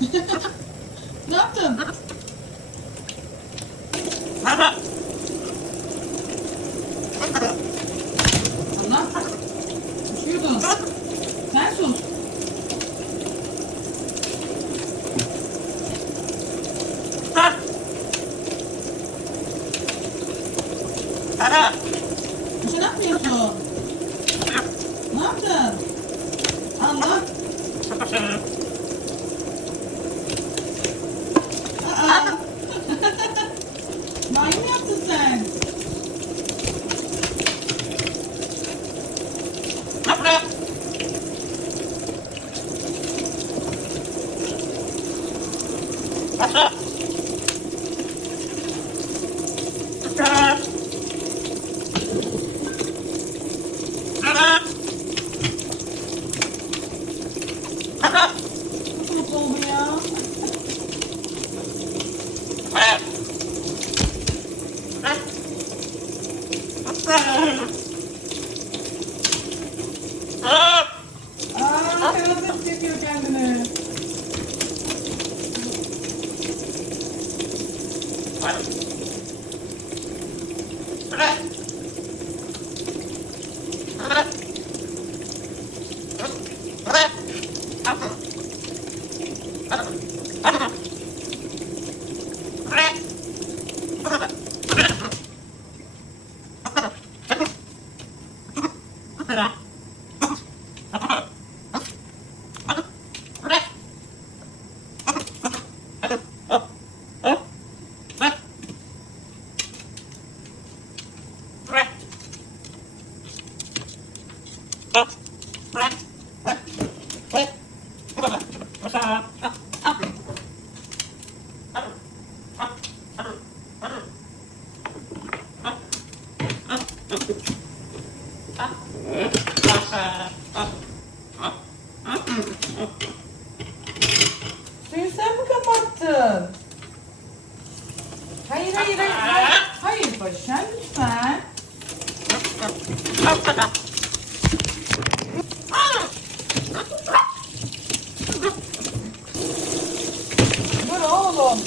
Ne yaptın? Allah. Düşüyordun. Sen sus. Paşa ne yapıyorsun? Ne yaptın? Allah. Aa. Banyo yaptın sen. Çok mutlu oldu ya. Aa, kırmızı çekiyor kendini. Suyu sen mi kapattın? Hayır, hayır, hayır, hayır. Hayır Paşa, lütfen. Dur oğlum.